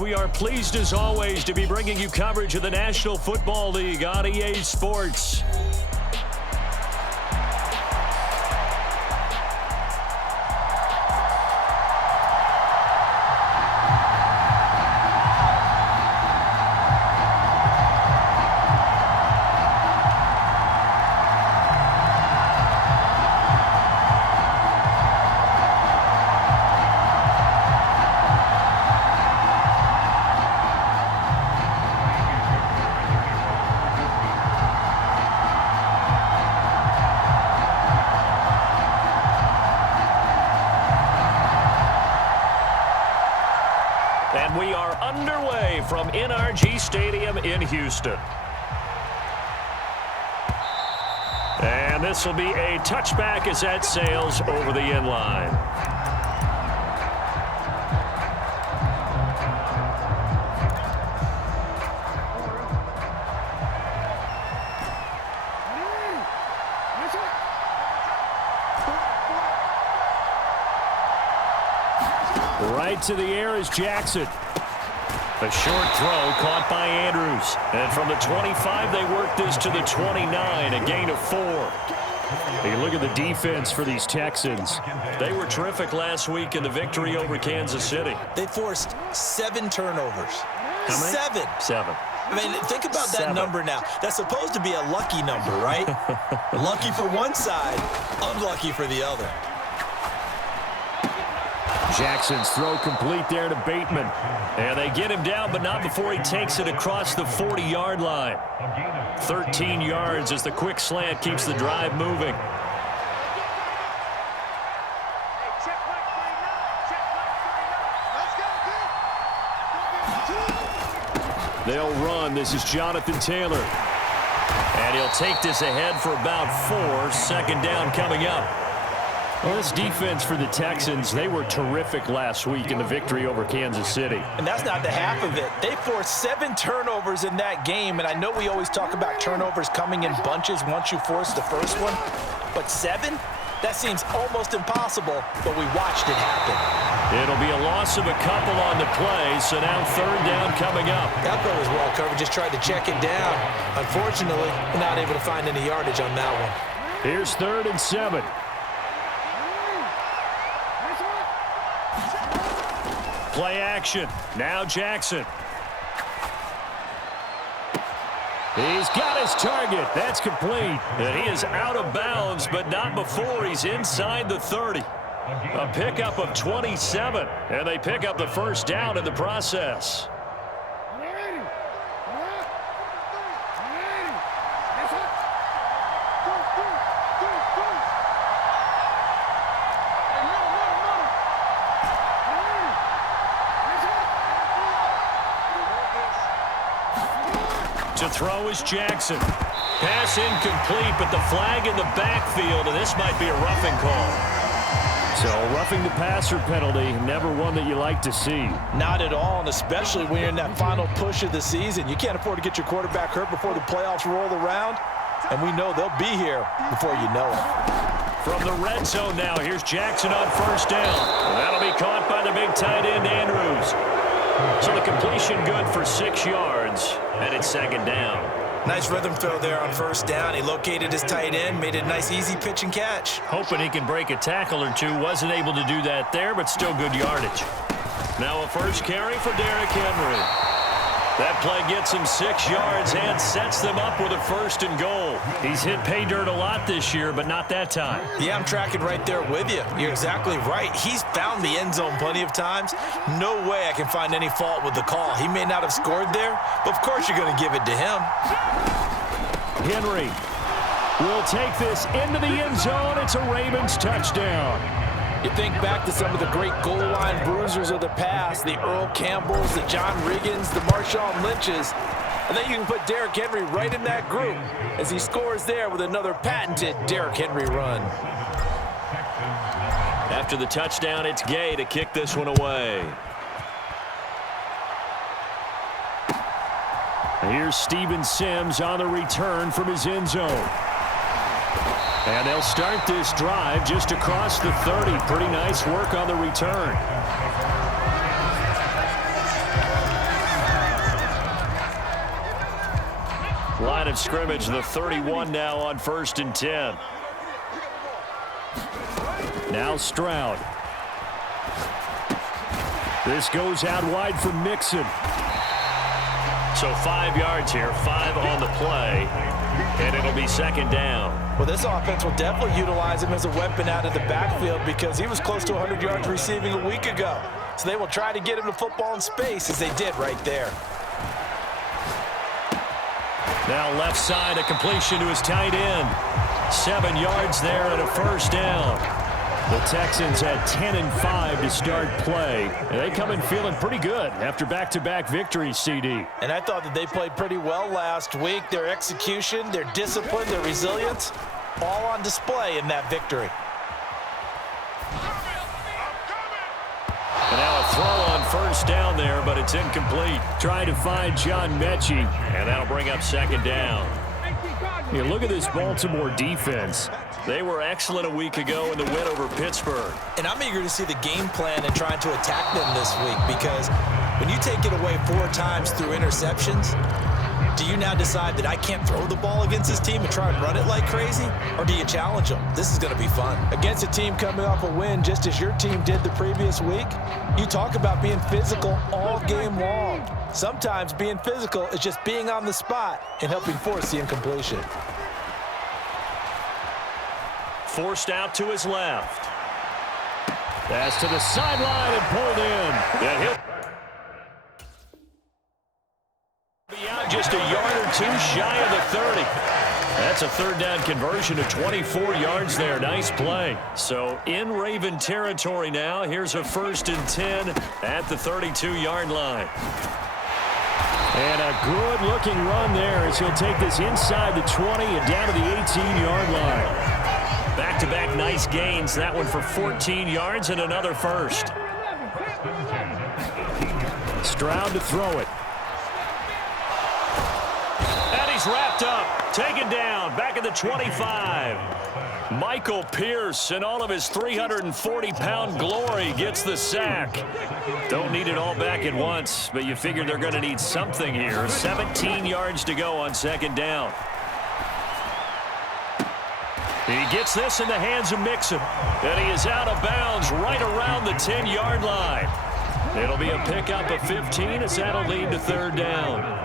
We are pleased as always to be bringing you coverage of the National Football League on EA Sports. And we are underway from NRG Stadium in Houston. And this will be a touchback as that sails over the end line. Right to the air is Jackson. A short throw caught by Andrews. And from the 25, they work this to the 29, a gain of 4. Hey, look at the defense for these Texans. They were terrific last week in the victory over Kansas City. They forced 7 turnovers. How many? 7. I mean, think about that number now. That's supposed to be a lucky number, right? Lucky for one side, unlucky for the other. Jackson's throw complete there to Bateman. And they get him down, but not before he takes it across the 40-yard line. 13 yards as the quick slant keeps the drive moving. They'll run. This is Jonathan Taylor. And he'll take this ahead for about 4. Second down coming up. Well, this defense for the Texans, they were terrific last week in the victory over Kansas City. And that's not the half of it. They forced 7 turnovers in that game, and I know we always talk about turnovers coming in bunches once you force the first one, but 7? That seems almost impossible, but we watched it happen. It'll be a loss of a couple on the play, so now third down coming up. That throw was well covered, just tried to check it down. Unfortunately, not able to find any yardage on that one. Here's 3rd and 7. Play action. Now Jackson. He's got his target. That's complete. And he is out of bounds, but not before he's inside the 30. A pickup of 27. And they pick up the first down in the process. To throw is Jackson. Pass incomplete, but the flag in the backfield, and this might be a roughing call. So roughing the passer penalty, never one that you like to see. Not at all, and especially when you're in that final push of the season. You can't afford to get your quarterback hurt before the playoffs roll around, and we know they'll be here before you know it. From the red zone now, here's Jackson on first down. And that'll be caught by the big tight end, Andrews. So the completion good for 6 yards, and it's second down. Nice rhythm throw there on first down. He located his tight end, made a nice easy pitch and catch. Hoping he can break a tackle or two. Wasn't able to do that there, but still good yardage. Now a first carry for Derrick Henry. That play gets him 6 yards and sets them up with a 1st and goal. He's hit pay dirt a lot this year, but not that time. Yeah, I'm tracking right there with you. You're exactly right. He's found the end zone plenty of times. No way I can find any fault with the call. He may not have scored there, but of course you're going to give it to him. Henry will take this into the end zone. It's a Ravens touchdown. You think back to some of the great goal line bruisers of the past, the Earl Campbells, the John Riggins, the Marshawn Lynches. And then you can put Derrick Henry right in that group as he scores there with another patented Derrick Henry run. After the touchdown, it's Gay to kick this one away. Here's Steven Sims on the return from his end zone. And they'll start this drive just across the 30. Pretty nice work on the return. of scrimmage, the 31 now on 1st and 10. Now Stroud. This goes out wide for Mixon. So 5 yards here, 5 on the play, and it'll be 2nd down. Well, this offense will definitely utilize him as a weapon out of the backfield because he was close to 100 yards receiving a week ago. So they will try to get him the football in space as they did right there. Now left side, a completion to his tight end. 7 yards there and a 1st down. The Texans had 10 and 5 to start play. And they come in feeling pretty good after back-to-back victories, CD. And I thought that they played pretty well last week. Their execution, their discipline, their resilience, all on display in that victory. And now a throw on 1st down there, but it's incomplete. Trying to find John Mechie, and that'll bring up 2nd down. You look at this Baltimore defense. They were excellent a week ago in the win over Pittsburgh. And I'm eager to see the game plan and trying to attack them this week because when you take it away 4 times through interceptions, do you now decide that I can't throw the ball against this team and try and run it like crazy? Or do you challenge them? This is going to be fun. Against a team coming off a win just as your team did the previous week, you talk about being physical all game long. Sometimes being physical is just being on the spot and helping force the incompletion. Forced out to his left. Pass to the sideline and pulled in. And he'll be out just a yard or 2 shy of the 30. That's a 3rd down conversion of 24 yards there. Nice play. So in Raven territory now. Here's a 1st and 10 at the 32-yard line. And a good-looking run there as he'll take this inside the 20 and down to the 18-yard line. Back-to-back nice gains. That one for 14 yards and another 1st. Stroud to throw it. And he's wrapped up. Taken down. Back at the 25. Michael Pierce in all of his 340-pound glory gets the sack. Don't need it all back at once, but you figure they're going to need something here. 17 yards to go on 2nd down. He gets this in the hands of Mixon, and he is out of bounds right around the 10-yard line. It'll be a pickup of 15 as that'll lead to 3rd down.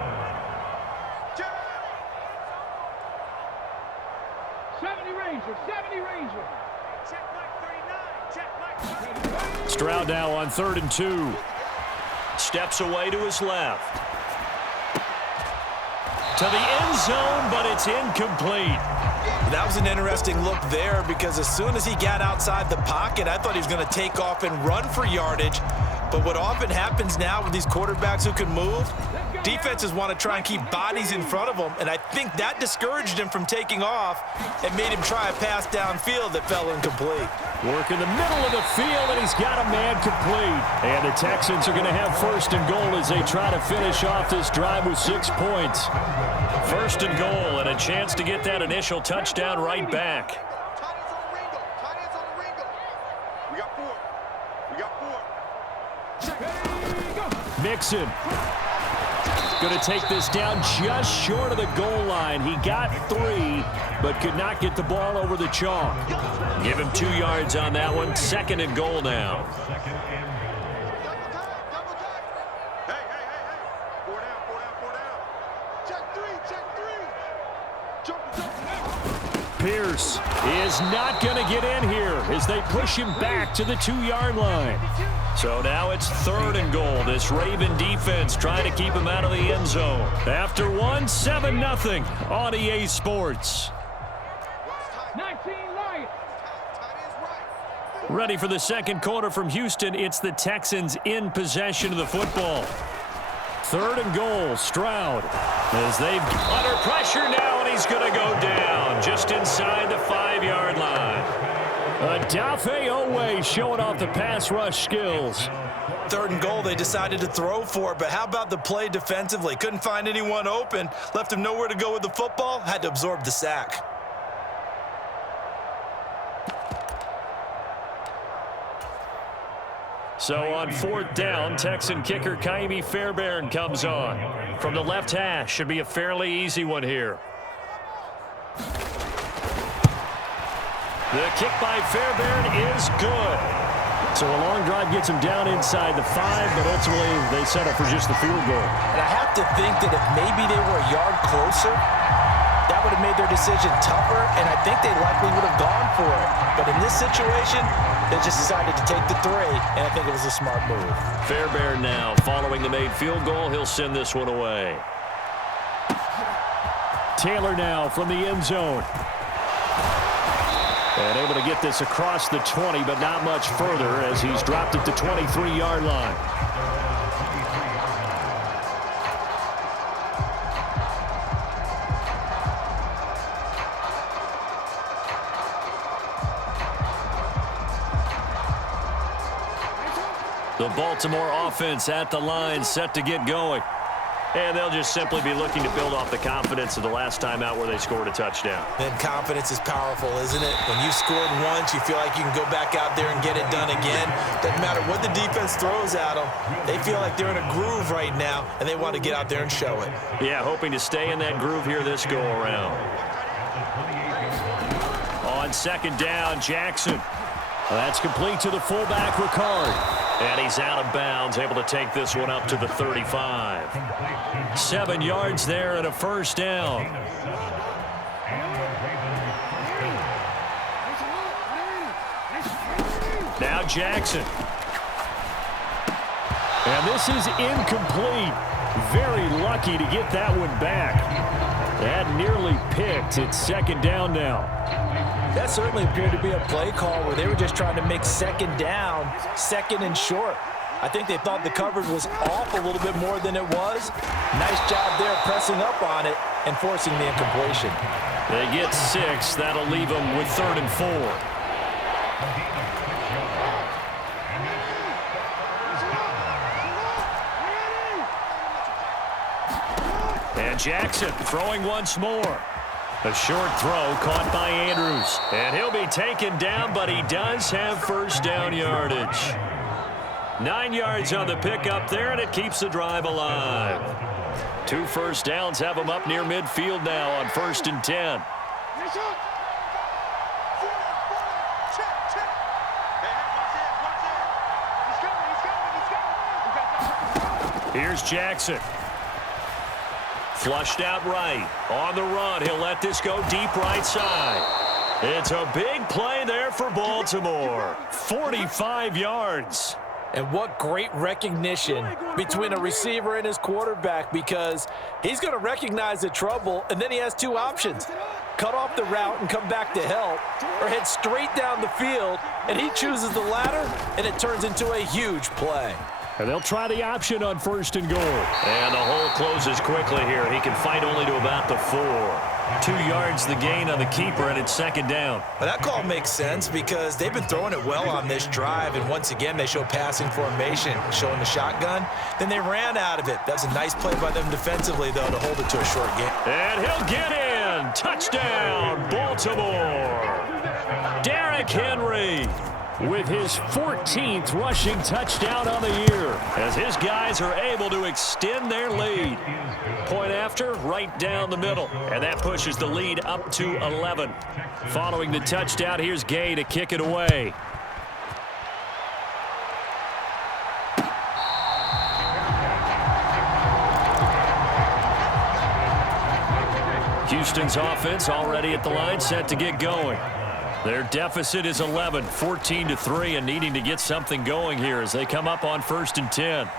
Stroud now on 3rd and 2. Steps away to his left. To the end zone, but it's incomplete. That was an interesting look there because as soon as he got outside the pocket, I thought he was going to take off and run for yardage. But what often happens now with these quarterbacks who can move, defenses want to try and keep bodies in front of them, and I think that discouraged him from taking off and made him try a pass downfield that fell incomplete. Work in the middle of the field, and he's got a man complete. And the Texans are going to have 1st and goal as they try to finish off this drive with 6 points. 1st and goal, and a chance to get that initial touchdown right back. Mixon going to take this down just short of the goal line. He got 3, but could not get the ball over the chalk. Give him 2 yards on that one. 2nd and goal now. Pierce is not going to get in here as they push him back to the 2-yard line. So now it's 3rd and goal. This Raven defense trying to keep him out of the end zone. After 1, 7-0 on EA Sports. Ready for the 2nd quarter from Houston. It's the Texans in possession of the football. 3rd and goal, Stroud. As they've under pressure now, and he's going to go down just inside the 5-yard line. Odafe Oweh showing off the pass rush skills. 3rd and goal, they decided to throw for it, but how about the play defensively? Couldn't find anyone open, left him nowhere to go with the football, had to absorb the sack. So on 4th down, Texan kicker Kaimi Fairbairn comes on. From the left hash, should be a fairly easy one here. The kick by Fairbairn is good. So a long drive gets them down inside the 5, but ultimately they settle for just the field goal. And I have to think that if maybe they were a yard closer, that would have made their decision tougher, and I think they likely would have gone for it. But in this situation, they just decided to take the 3, and I think it was a smart move. Fairbairn now following the made field goal. He'll send this one away. Taylor now from the end zone. And able to get this across the 20, but not much further as he's dropped at the 23-yard line. The Baltimore offense at the line, set to get going. And they'll just simply be looking to build off the confidence of the last time out where they scored a touchdown. Then confidence is powerful, isn't it? When you scored once, you feel like you can go back out there and get it done again. Doesn't matter what the defense throws at them. They feel like they're in a groove right now, and they want to get out there and show it. Yeah, hoping to stay in that groove here this go-around. On second down, Jackson. That's complete to the fullback, Ricard. And he's out of bounds, able to take this one up to the 35. 7 yards there and a first down. Now Jackson. And this is incomplete. Very lucky to get that one back. That nearly picked. It's second down now. That certainly appeared to be a play call where they were just trying to make second down, second and short. I think they thought the coverage was off a little bit more than it was. Nice job there pressing up on it and forcing the incompletion. They get 6. That'll leave them with 3rd and 4. And Jackson throwing once more. A short throw caught by Andrews. And he'll be taken down, but he does have first down yardage. 9 yards on the pickup there, and it keeps the drive alive. 2 first downs have him up near midfield now on 1st and 10. Here's Jackson. Flushed out right. On the run, he'll let this go deep right side. It's a big play there for Baltimore. 45 yards. And what great recognition between a receiver and his quarterback, because he's going to recognize the trouble, and then he has 2 options. Cut off the route and come back to help, or head straight down the field, and he chooses the latter, and it turns into a huge play. And they'll try the option on 1st and goal. And the hole closes quickly here. He can fight only to about the 4. 2 yards the gain on the keeper, and it's second down. Well, that call makes sense because they've been throwing it well on this drive, and once again they show passing formation, showing the shotgun. Then they ran out of it. That's a nice play by them defensively, though, to hold it to a short game. And he'll get in. Touchdown, Baltimore. Derrick Henry with his 14th rushing touchdown on the year as his guys are able to extend their lead. Point after, right down the middle, and that pushes the lead up to 11. Following the touchdown, here's Gay to kick it away. Houston's offense already at the line, set to get going. Their deficit is 11, 14-3, and needing to get something going here as they come up on 1st and 10.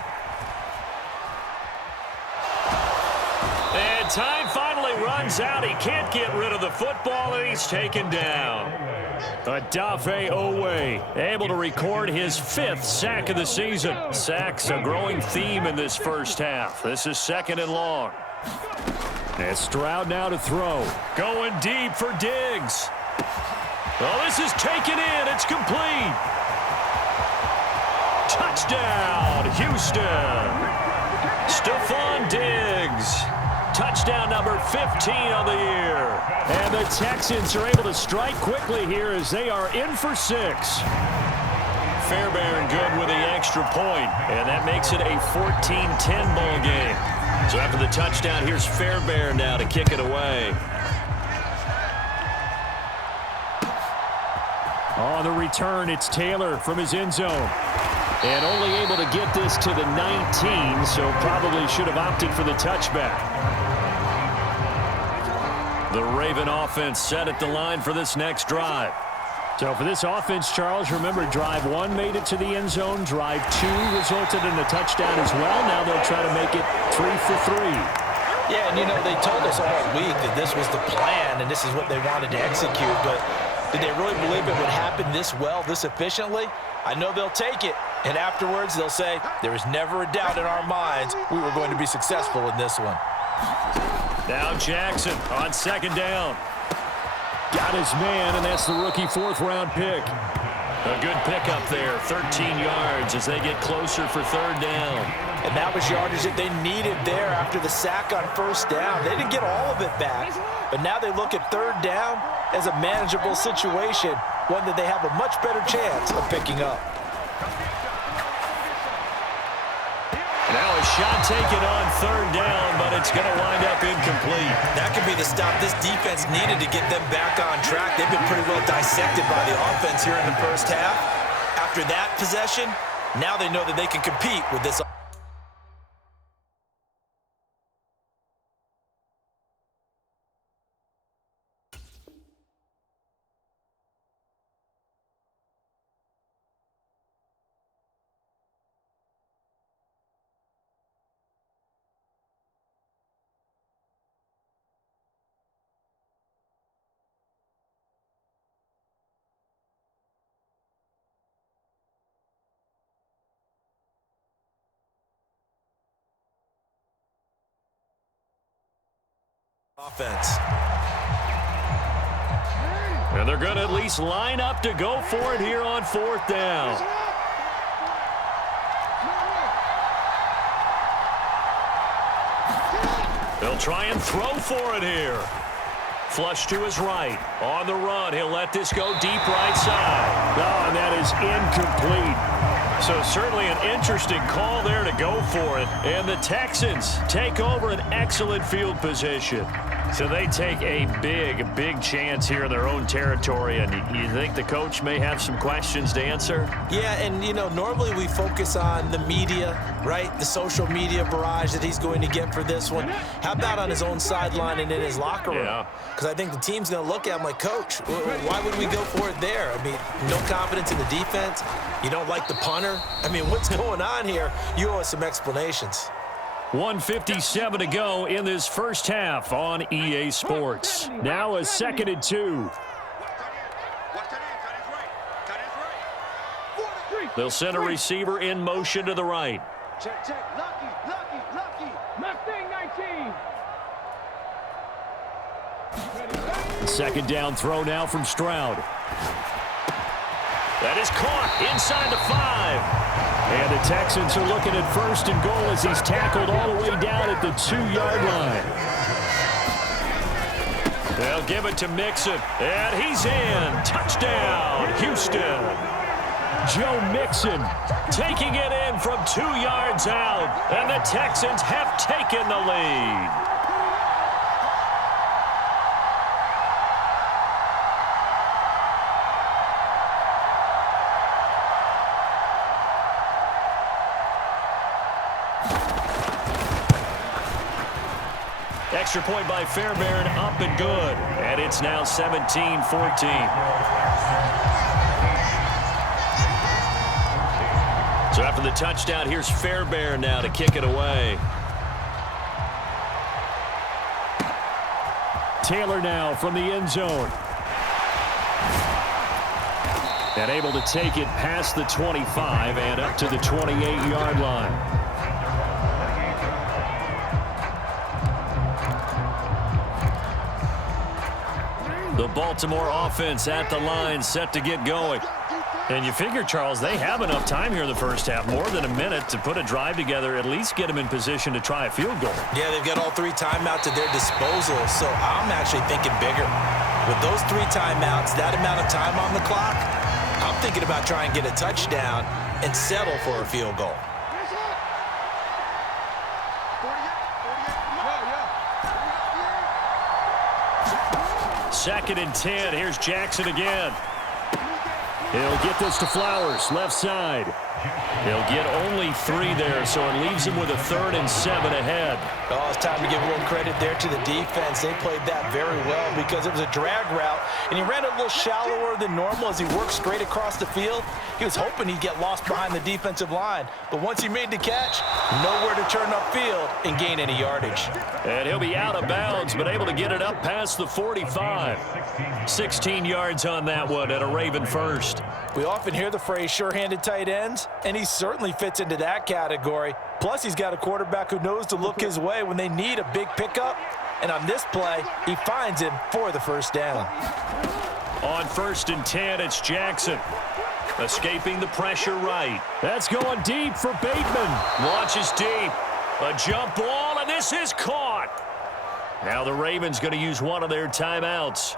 And time finally runs out. He can't get rid of the football, and he's taken down. Odafe Oweh able to record his 5th sack of the season. Sacks a growing theme in this first half. This is 2nd and long. And Stroud now to throw. Going deep for Diggs. Oh, this is taken in. It's complete. Touchdown, Houston. Stephon Diggs. Touchdown number 15 on the year. And the Texans are able to strike quickly here as they are in for 6. Fairbairn good with the extra point, and that makes it a 14-10 ball game. So after the touchdown, here's Fairbairn now to kick it away. On the return, it's Taylor from his end zone. And only able to get this to the 19, so probably should have opted for the touchback. The Raven offense set at the line for this next drive. So for this offense, Charles, remember, drive 1 made it to the end zone. Drive 2 resulted in a touchdown as well. Now they'll try to make it 3 for 3. Yeah, and, you know, they told us all week that this was the plan and this is what they wanted to execute. But did they really believe it would happen this well, this efficiently? I know they'll take it. And afterwards, they'll say, there was never a doubt in our minds we were going to be successful in this one. Now Jackson on second down. Got his man, and that's the rookie 4th-round pick. A good pickup there, 13 yards as they get closer for 3rd down. And that was yardage that they needed there after the sack on 1st down. They didn't get all of it back, but now they look at 3rd down as a manageable situation, one that they have a much better chance of picking up. Now a shot taken on 3rd down, but it's going to wind up incomplete. That could be the stop this defense needed to get them back on track. They've been pretty well dissected by the offense here in the 1st half. After that possession, now they know that they can compete with this. Offense. And they're going to at least line up to go for it here on 4th down. They'll try and throw for it here. Flush to his right. On the run, he'll let this go deep right side. Oh, and that is incomplete. So certainly an interesting call there to go for it. And the Texans take over an excellent field position. So they take a big chance here in their own territory. And you think the coach may have some questions to answer? Yeah, and, you know, normally we focus on the media, right? The social media barrage that he's going to get for this one. How about on his own sideline and in his locker room? Yeah. Because I think the team's going to look at him like, Coach, why would we go for it there? I mean, no confidence in the defense. You don't like the punter. I mean, what's going on here? You owe us some explanations. 1:57 to go in this 1st half on EA Sports. Now a 2nd and 2. They'll send a receiver in motion to the right. Check. Lucky. Mustang 19. 2nd down throw now from Stroud. That is caught inside the 5. And the Texans are looking at 1st and goal as he's tackled all the way down at the 2-yard line. They'll give it to Mixon, and he's in. Touchdown, Houston. Joe Mixon taking it in from 2 yards out, and the Texans have taken the lead. Extra point by Fairbairn, up and good. And it's now 17-14. So after the touchdown, here's Fairbairn now to kick it away. Taylor now from the end zone. And able to take it past the 25 and up to the 28-yard line. The Baltimore offense at the line, set to get going. And you figure, Charles, they have enough time here in the 1st half, more than a minute, to put a drive together, at least get them in position to try a field goal. Yeah, they've got all 3 timeouts at their disposal, so I'm actually thinking bigger. With those 3 timeouts, that amount of time on the clock, I'm thinking about trying to get a touchdown and settle for a field goal. 2nd and 10. Here's Jackson again. He'll get this to Flowers, left side. He'll get only 3 there, so it leaves him with a 3rd and 7 ahead. Oh, it's time to give a little credit there to the defense. They played that very well because it was a drag route, and he ran a little shallower than normal as he worked straight across the field. He was hoping he'd get lost behind the defensive line, but once he made the catch, nowhere to turn upfield and gain any yardage. And he'll be out of bounds, but able to get it up past the 45. 16 yards on that one and a Raven first. We often hear the phrase sure-handed tight ends, and he certainly fits into that category. Plus, he's got a quarterback who knows to look his way when they need a big pickup. And on this play, he finds him for the first down. On 1st and 10, it's Jackson. Escaping the pressure right. That's going deep for Bateman. Launches deep. A jump ball, and this is caught. Now the Ravens going to use one of their timeouts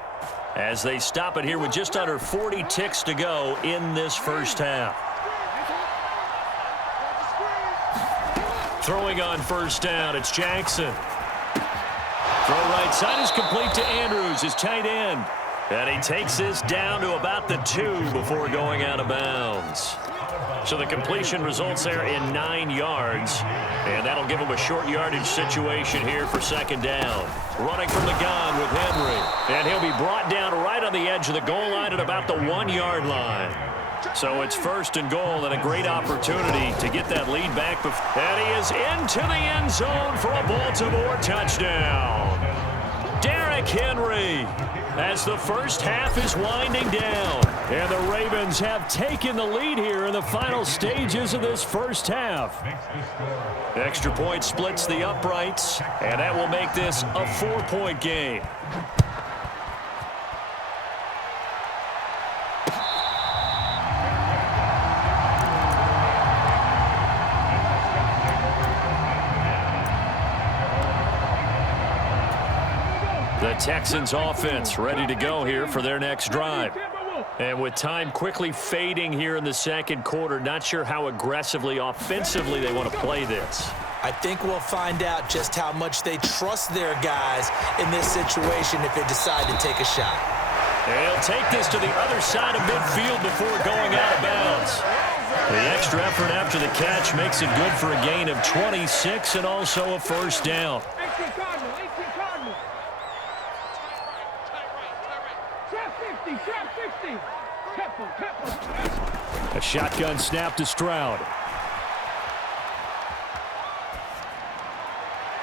as they stop it here with just under 40 ticks to go in this first half. Throwing on 1st down, it's Jackson. Throw right side is complete to Andrews, his tight end. And he takes this down to about the 2 before going out of bounds. So the completion results there in 9 yards. And that'll give him a short yardage situation here for 2nd down. Running from the gun with Henry. And he'll be brought down right on the edge of the goal line at about the 1-yard line. So it's 1st and goal and a great opportunity to get that lead back. And he is into the end zone for a Baltimore touchdown. Derrick Henry as the first half is winding down. And the Ravens have taken the lead here in the final stages of this first half. Extra point splits the uprights, and that will make this a 4-point game. The Texans offense ready to go here for their next drive. And with time quickly fading here in the 2nd quarter, not sure how aggressively, offensively they want to play this. I think we'll find out just how much they trust their guys in this situation if they decide to take a shot. And he'll take this to the other side of midfield before going out of bounds. The extra effort after the catch makes it good for a gain of 26 and also a 1st down. A shotgun snap to Stroud.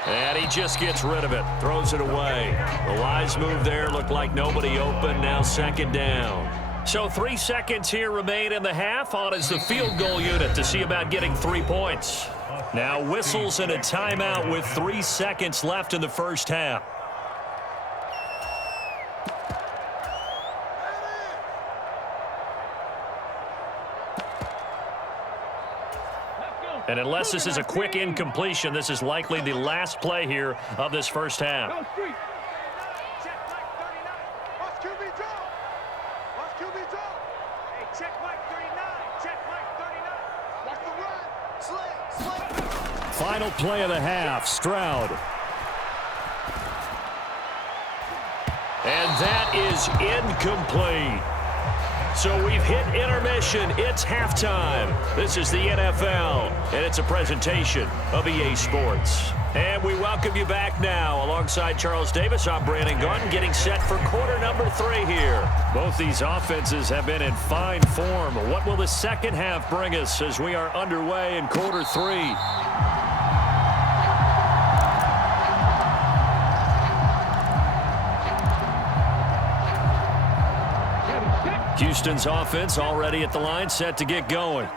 And he just gets rid of it. Throws it away. The wise move there. Looked like nobody open. Now 2nd down. So 3 seconds here remain in the half. On is the field goal unit to see about getting 3 points. Now whistles and a timeout with 3 seconds left in the first half. And unless this is a quick incompletion, this is likely the last play here of this first half. Final play of the half, Stroud. And that is incomplete. So we've hit intermission. It's halftime. This is the NFL, and it's a presentation of EA Sports. And we welcome you back now. Alongside Charles Davis, I'm Brandon Gaudin, getting set for quarter number 3 here. Both these offenses have been in fine form. What will the second half bring us as we are underway in quarter 3? Houston's offense already at the line, set to get going.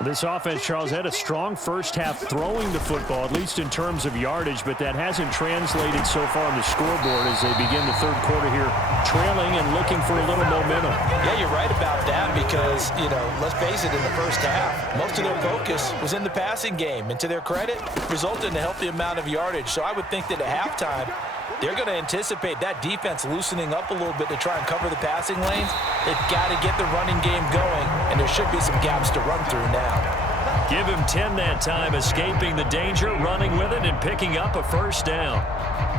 This offense, Charles, had a strong first half throwing the football, at least in terms of yardage, but that hasn't translated so far on the scoreboard as they begin the 3rd quarter here, trailing and looking for a little momentum. Yeah, you're right about that because, let's face it, in the first half, most of their focus was in the passing game, and to their credit, resulted in a healthy amount of yardage. So I would think that at halftime, they're going to anticipate that defense loosening up a little bit to try and cover the passing lanes. They've got to get the running game going, and there should be some gaps to run through now. Give him 10 that time, escaping the danger, running with it, and picking up a 1st down.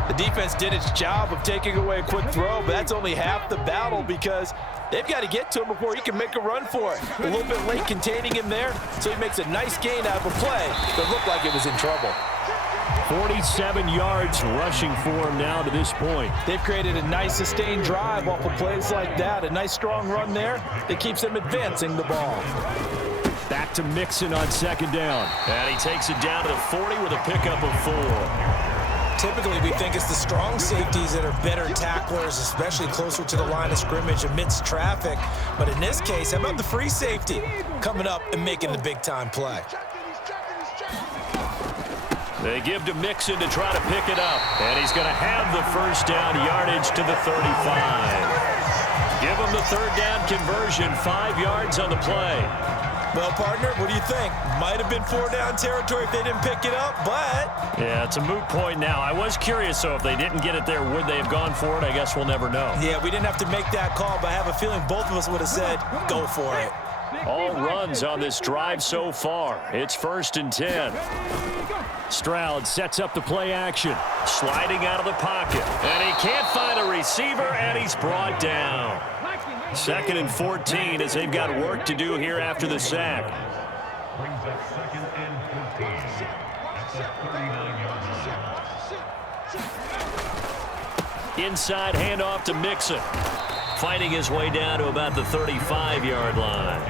The defense did its job of taking away a quick throw, but that's only half the battle because They've got to get to him before he can make a run for it. A little bit late containing him there, so he makes a nice gain out of a play that looked like it was in trouble. 47 yards rushing for him now to this point. They've created a nice sustained drive off of plays like that. A nice strong run there that keeps them advancing the ball. Back to Mixon on second down. And he takes it down to the 40 with a pickup of 4. Typically, we think it's the strong safeties that are better tacklers, especially closer to the line of scrimmage amidst traffic. But in this case, how about the free safety coming up and making the big-time play? They give to Mixon to try to pick it up. And he's going to have the first down yardage to the 35. Give him the third down conversion, 5 yards on the play. Well, partner, what do you think? Might have been 4-down territory if they didn't pick it up, but... Yeah, it's a moot point now. I was curious, so if they didn't get it there, would they have gone for it? I guess we'll never know. Yeah, we didn't have to make that call, but I have a feeling both of us would have said, go for it. All runs on this drive so far. It's 1st and 10. Stroud sets up the play action. Sliding out of the pocket. And he can't find a receiver, and he's brought down. 2nd and 14 as they've got work to do here after the sack. Brings up 2nd and 14 at the 39 yard line. Inside handoff to Mixon. Fighting his way down to about the 35-yard line.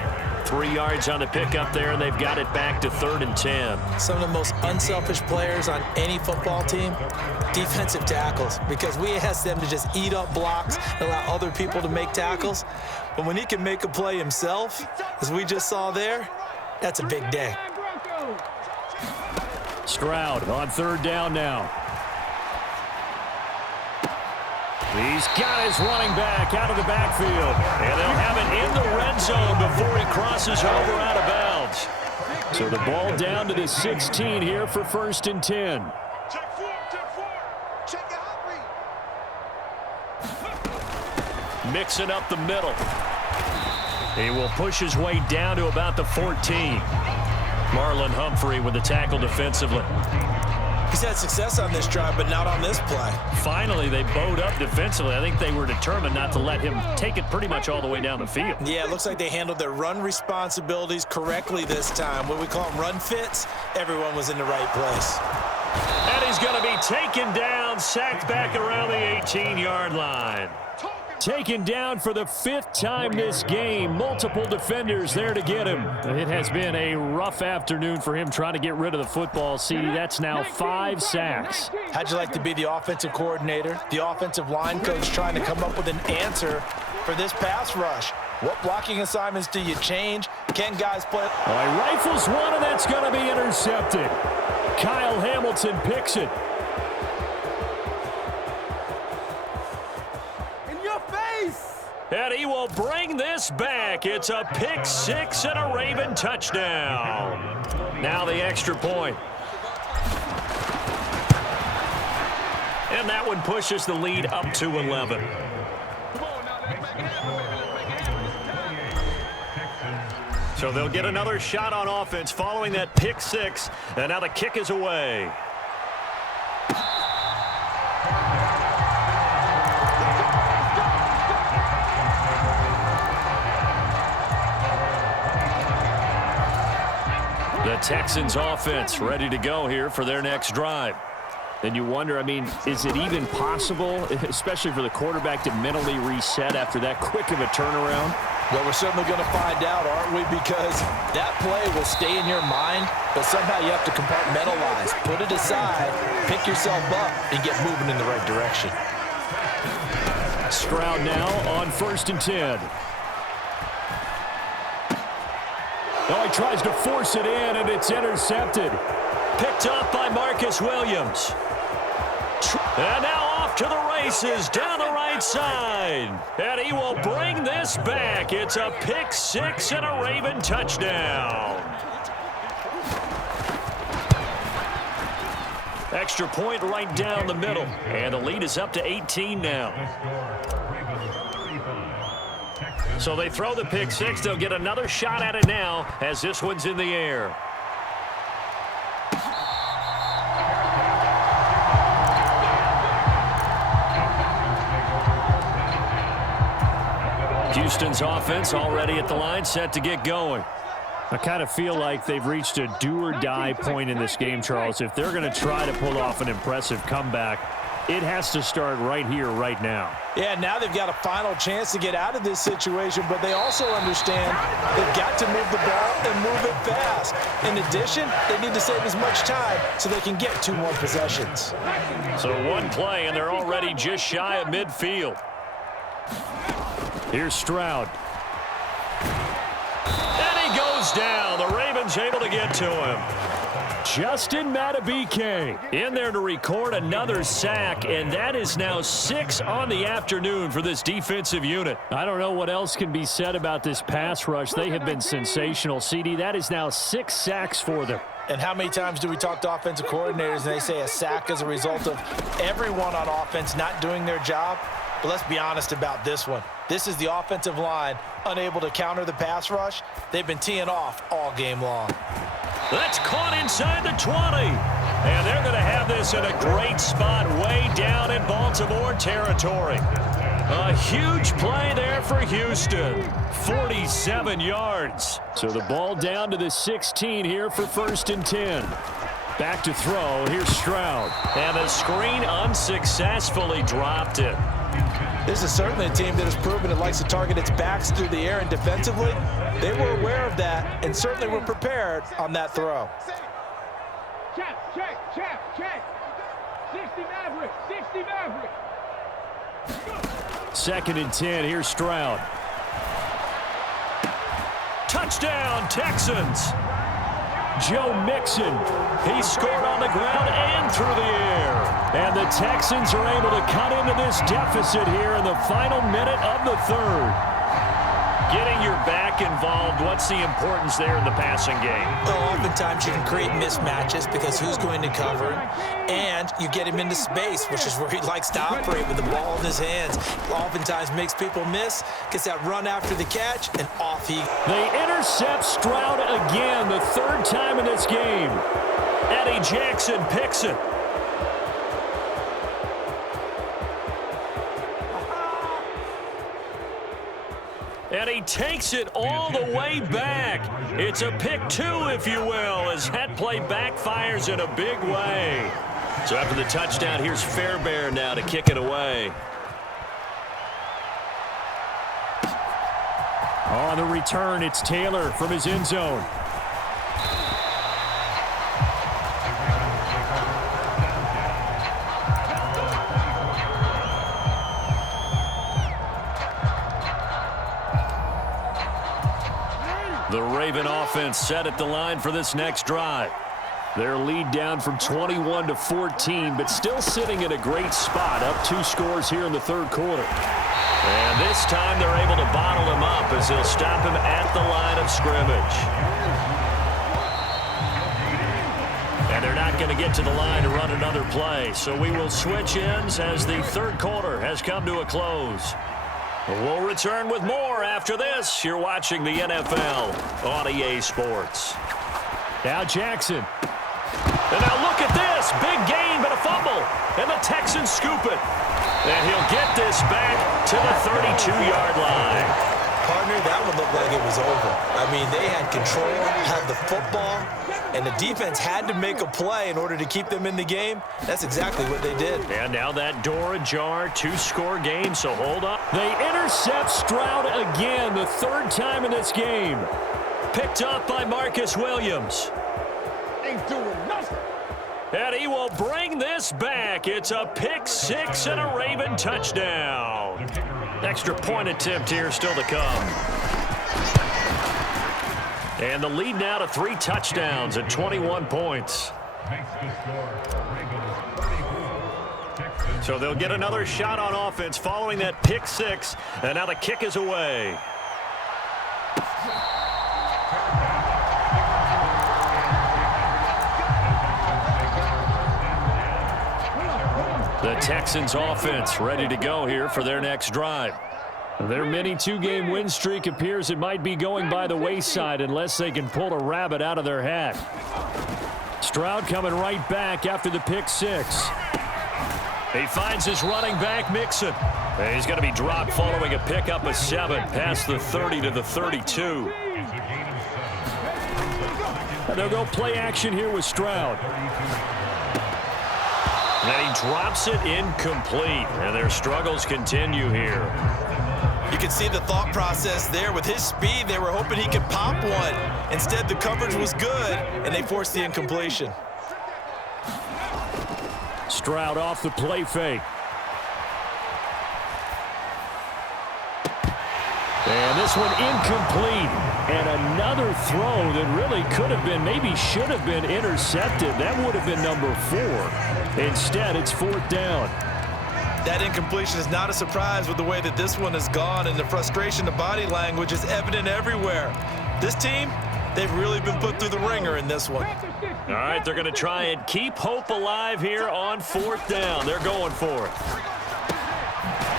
3 yards on the pickup there, and they've got it back to 3rd and 10. Some of the most unselfish players on any football team, defensive tackles, because we ask them to just eat up blocks and allow other people to make tackles. But when he can make a play himself, as we just saw there, that's a big day. Stroud on 3rd down now. He's got his running back out of the backfield. And they'll have it in the red zone before he crosses over out of bounds. So the ball down to the 16 here for 1st and 10. Check 4, check 4. Check the hot read. Mixing up the middle. He will push his way down to about the 14. Marlon Humphrey with the tackle defensively. He's had success on this drive, but not on this play. Finally, they bowed up defensively. I think they were determined not to let him take it pretty much all the way down the field. Yeah, it looks like they handled their run responsibilities correctly this time. What we call them run fits, everyone was in the right place. And he's going to be taken down, sacked back around the 18-yard line. Taken down for the 5th time this game. Multiple defenders there to get him. It has been a rough afternoon for him trying to get rid of the football. See, that's now 5 sacks. How'd you like to be the offensive coordinator, the offensive line coach trying to come up with an answer for this pass rush? What blocking assignments do you change? Can guys play? All right, rifles one, and that's going to be intercepted. Kyle Hamilton picks it. And he will bring this back. It's a pick 6 and a Raven touchdown. Now the extra point. And that one pushes the lead up to 11. So they'll get another shot on offense following that pick 6. And now the kick is away. The Texans offense ready to go here for their next drive. And you wonder, I mean, is it even possible, especially for the quarterback, to mentally reset after that quick of a turnaround? Well, we're certainly going to find out, aren't we? Because that play will stay in your mind, but somehow you have to compartmentalize. Put it aside, pick yourself up, and get moving in the right direction. Stroud now on 1st and 10. Oh, he tries to force it in, and it's intercepted. Picked up by Marcus Williams. And now off to the races down the right side. And he will bring this back. It's a pick 6 and a Raven touchdown. Extra point right down the middle. And the lead is up to 18 now. So they throw the pick 6. They'll get another shot at it now as this one's in the air. Houston's offense already at the line, set to get going. I kind of feel like they've reached a do-or-die point in this game, Charles. If they're going to try to pull off an impressive comeback, it has to start right here, right now. Yeah, now they've got a final chance to get out of this situation, but they also understand they've got to move the ball and move it fast. In addition, they need to save as much time so they can get 2 more possessions. So one play, and they're already just shy of midfield. Here's Stroud. And he goes down. The Ravens able to get to him. Justin Madubuike in there to record another sack, and that is now 6 on the afternoon for this defensive unit. I don't know what else can be said about this pass rush. They have been sensational, CD. That is now 6 sacks for them. And how many times do we talk to offensive coordinators and they say a sack is a result of everyone on offense not doing their job? But let's be honest about this one. This is the offensive line unable to counter the pass rush. They've been teeing off all game long. That's caught inside the 20. And they're going to have this in a great spot way down in Baltimore territory. A huge play there for Houston. 47 yards. So the ball down to the 16 here for 1st and 10. Back to throw. Here's Stroud. And the screen unsuccessfully dropped it. This is certainly a team that has proven it likes to target its backs through the air and defensively. They were aware of that and certainly were prepared on that throw. Check. 60 Maverick. 60 Maverick. 2nd and 10. Here's Stroud. Touchdown, Texans. Joe Mixon. He scored on the ground and through the air. And the Texans are able to cut into this deficit here in the final minute of the 3rd. Getting your back involved, what's the importance there in the passing game? Well, oftentimes you can create mismatches because who's going to cover him, and you get him into space, which is where he likes to operate with the ball in his hands. Oftentimes makes people miss, gets that run after the catch, and off he. They intercept Stroud again, the 3rd time in this game. Eddie Jackson picks it. And he takes it all the way back. It's a pick 2, if you will, as that play backfires in a big way. So after the touchdown, here's Fairbairn now to kick it away. On the return, it's Taylor from his end zone. The Raven offense set at the line for this next drive. Their lead down from 21 to 14, but still sitting in a great spot, up 2 scores here in the 3rd quarter. And this time they're able to bottle him up as they'll stop him at the line of scrimmage. And they're not going to get to the line to run another play, so we will switch ends as the 3rd quarter has come to a close. We'll return with more after this. You're watching the NFL on EA Sports. Now Jackson. And now look at this. Big gain, but a fumble. And the Texans scoop it. And he'll get this back to the 32-yard line. Partner, that one looked like it was over. I mean, they had control, had the football, and the defense had to make a play in order to keep them in the game. That's exactly what they did. And now that door ajar, 2-score game, so hold up. They intercept Stroud again, the 3rd time in this game. Picked up by Marcus Williams. Ain't doing nothing. And he will bring this back. It's a pick 6 and a Raven touchdown. Extra point attempt here still to come. And the lead now to 3 touchdowns at 21 points. So they'll get another shot on offense following that pick 6. And now the kick is away. The Texans offense ready to go here for their next drive. Their mini 2-game win streak appears it might be going by the wayside unless they can pull a rabbit out of their hat. Stroud coming right back after the pick 6. He finds his running back, Mixon. And he's going to be dropped following a pickup of 7 past the 30 to the 32. And they'll go play action here with Stroud. And he drops it incomplete. And their struggles continue here. You can see the thought process there. With his speed, they were hoping he could pop one. Instead, the coverage was good, and they forced the incompletion. Stroud off the play fake. And this one incomplete. And another throw that really could have been, maybe should have been intercepted. That would have been number 4. Instead, it's 4th down. That incompletion is not a surprise with the way that this one has gone, and the frustration, the body language is evident everywhere. This team, they've really been put through the ringer in this one. All right, they're going to try and keep hope alive here on 4th down. They're going for it.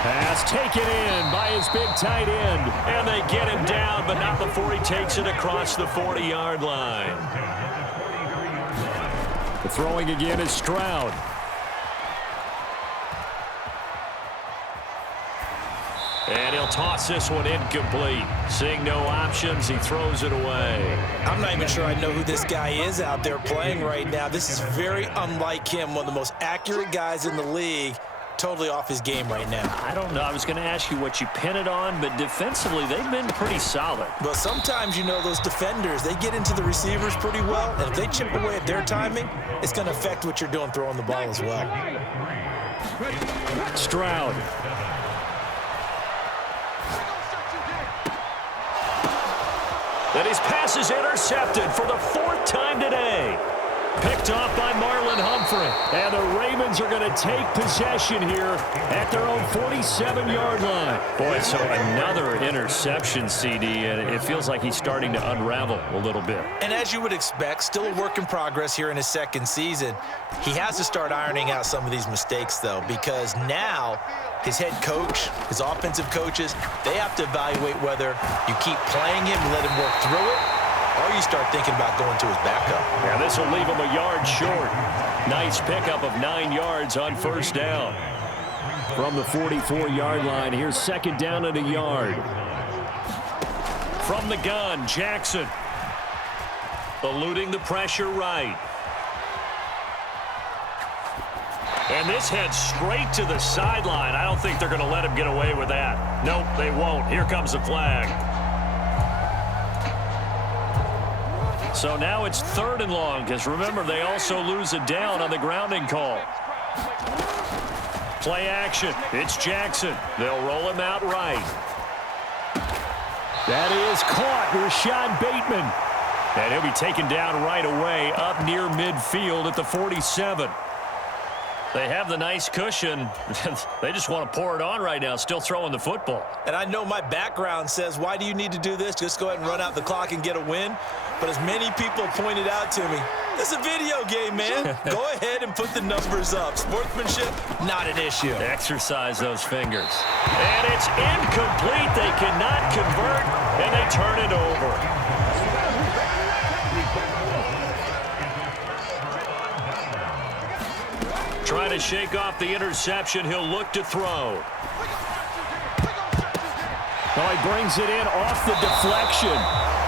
Pass taken in by his big tight end. And they get him down, but not before he takes it across the 40-yard line. The throwing again is Stroud. And he'll toss this one incomplete. Seeing no options, he throws it away. I'm not even sure I know who this guy is out there playing right now. This is very unlike him, one of the most accurate guys in the league. Totally off his game right now. I don't know. I was going to ask you what you pin it on, but defensively, they've been pretty solid. Well, sometimes, you know, those defenders, they get into the receivers pretty well, and if they chip away at their timing, it's going to affect what you're doing throwing the ball as well. Stroud. And his pass is intercepted for the 4th time today. Picked off by Marlon Humphrey. And the Ravens are going to take possession here at their own 47-yard line. Boy, so another interception, CD, and it feels like he's starting to unravel a little bit. And as you would expect, still a work in progress here in his 2nd season. He has to start ironing out some of these mistakes, though, because now his head coach, his offensive coaches, they have to evaluate whether you keep playing him and let him work through it, or you start thinking about going to his backup. Yeah, this will leave him a yard short. Nice pickup of 9 yards on 1st down. From the 44-yard line, here's 2nd down and a yard. From the gun, Jackson. Eluding the pressure right. And this heads straight to the sideline. I don't think they're going to let him get away with that. Nope, they won't. Here comes the flag. So now it's 3rd and long, because remember, they also lose a down on the grounding call. Play action. It's Jackson. They'll roll him out right. That is caught. Rashad Bateman. And he'll be taken down right away up near midfield at the 47. They have the nice cushion. They just want to pour it on right now, still throwing the football. And I know my background says, why do you need to do this? Just go ahead and run out the clock and get a win. But as many people pointed out to me, this is a video game, man. Go ahead and put the numbers up. Sportsmanship, not an issue. Exercise those fingers. And it's incomplete. They cannot convert, and they turn it over. Trying to shake off the interception. He'll look to throw. Oh, he brings it in off the deflection.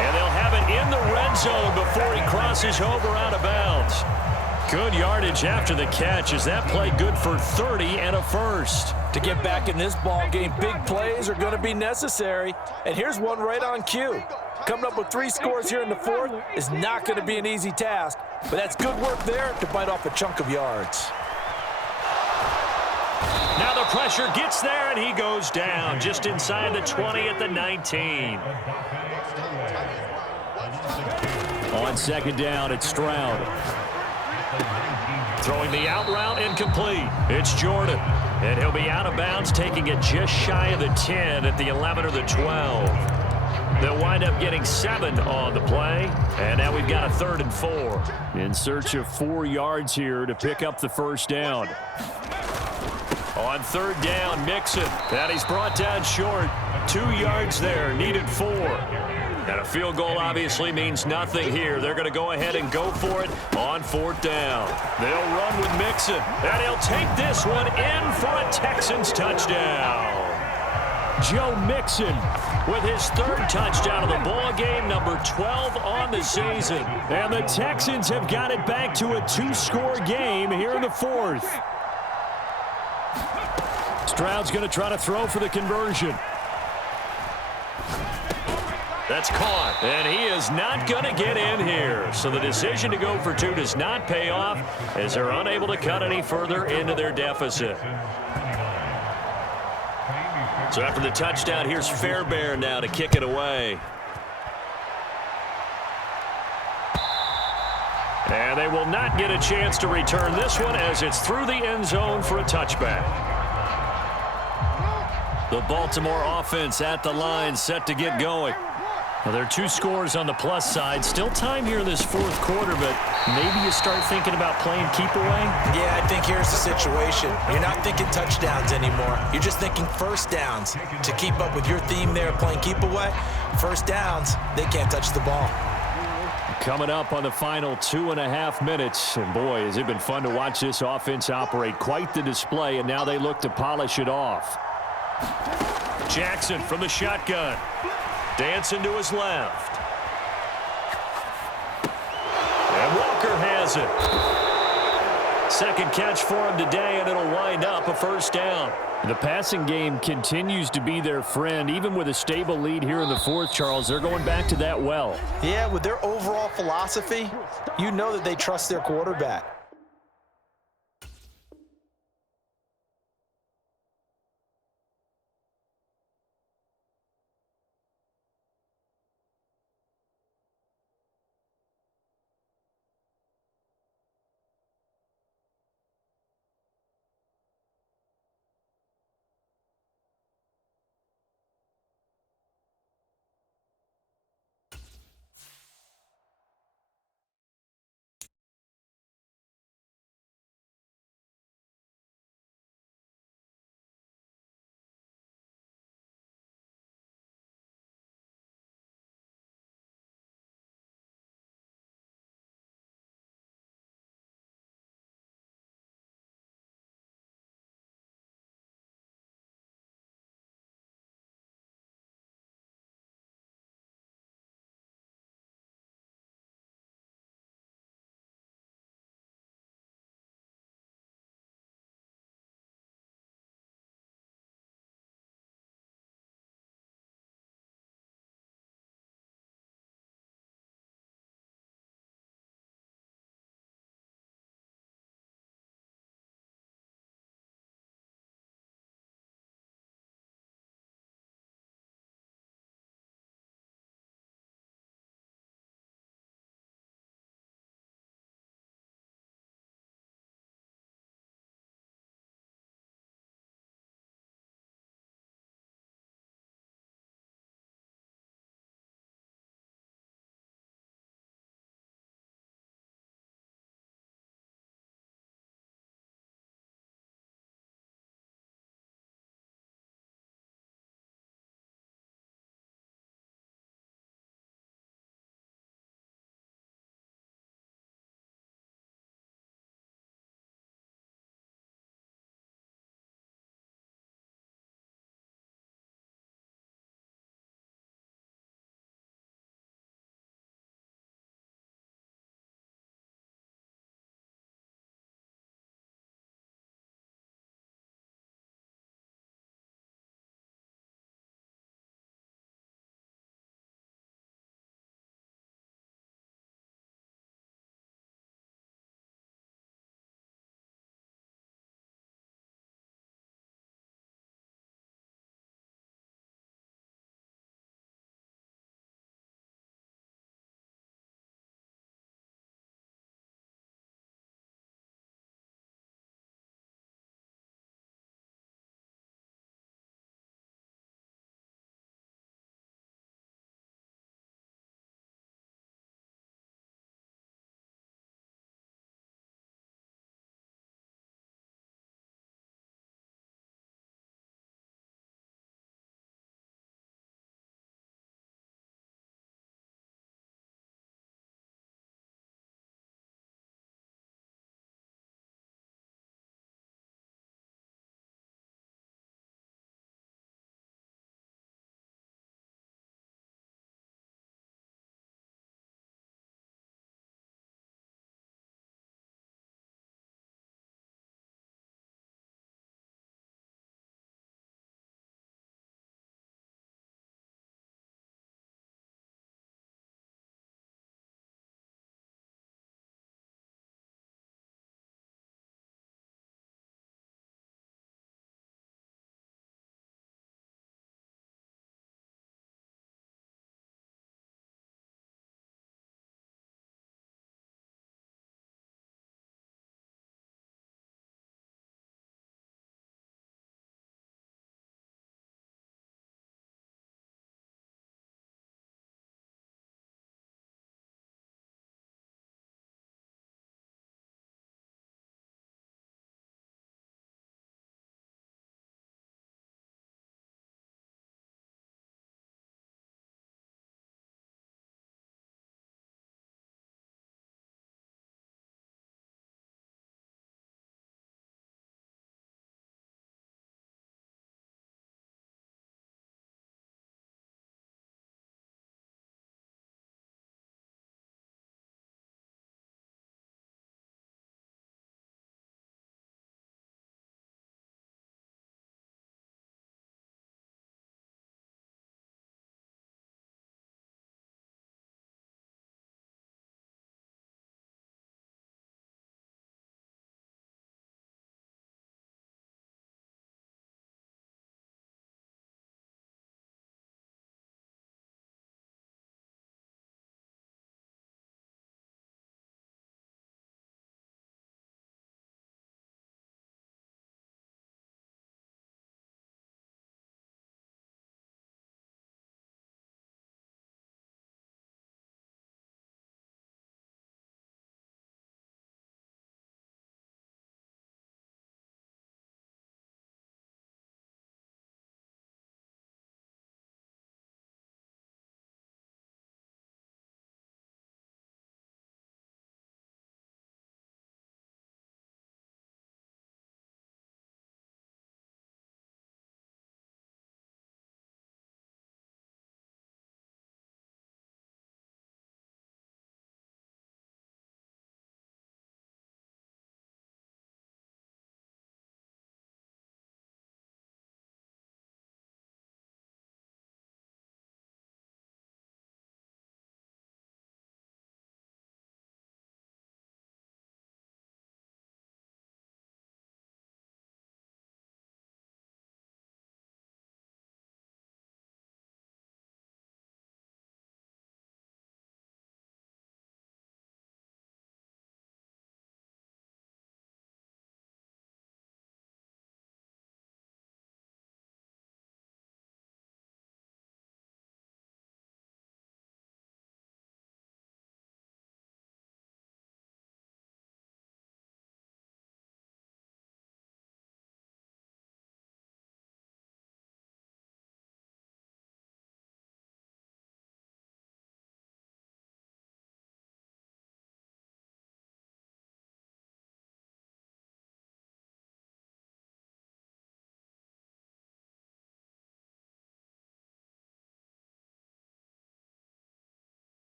And they'll have it in the red zone before he crosses over out of bounds. Good yardage after the catch. Is that play good for 30 and a first? To get back in this ball game, big plays are going to be necessary. And here's one right on cue. Coming up with 3 scores here in the 4th is not going to be an easy task. But that's good work there to bite off a chunk of yards. Now the pressure gets there, and he goes down just inside the 20 at the 19. On 2nd down, it's Stroud. Throwing the out route incomplete. It's Jordan. And he'll be out of bounds, taking it just shy of the 10 at the 11 or the 12. They'll wind up getting 7 on the play. And now we've got a 3rd and 4. In search of 4 yards here to pick up the 1st down. On 3rd down, Mixon. And he's brought down short. 2 yards there, needed 4. And a field goal obviously means nothing here. They're going to go ahead and go for it on 4th down. They'll run with Mixon, and he'll take this one in for a Texans touchdown. Joe Mixon with his 3rd touchdown of the ball game, number 12 on the season. And the Texans have got it back to a 2-score game here in the 4th. Stroud's going to try to throw for the conversion. That's caught, and he is not going to get in here. So the decision to go for 2 does not pay off as they're unable to cut any further into their deficit. So after the touchdown, here's Fairbairn now to kick it away. And they will not get a chance to return this one as it's through the end zone for a touchback. The Baltimore offense at the line, set to get going. Well, there are 2 scores on the plus side. Still time here in this 4th quarter, but maybe you start thinking about playing keep away? Yeah, I think here's the situation. You're not thinking touchdowns anymore. You're just thinking first downs. To keep up with your theme there, playing keep away, first downs, they can't touch the ball. Coming up on the final 2.5 minutes. And boy, has it been fun to watch this offense operate. Quite the display, and now they look to polish it off. Jackson from the shotgun. Dancing to his left. And Walker has it. 2nd catch for him today, and it'll wind up a 1st down. The passing game continues to be their friend. Even with a stable lead here in the 4th, Charles, they're going back to that well. Yeah, with their overall philosophy, you know that they trust their quarterback.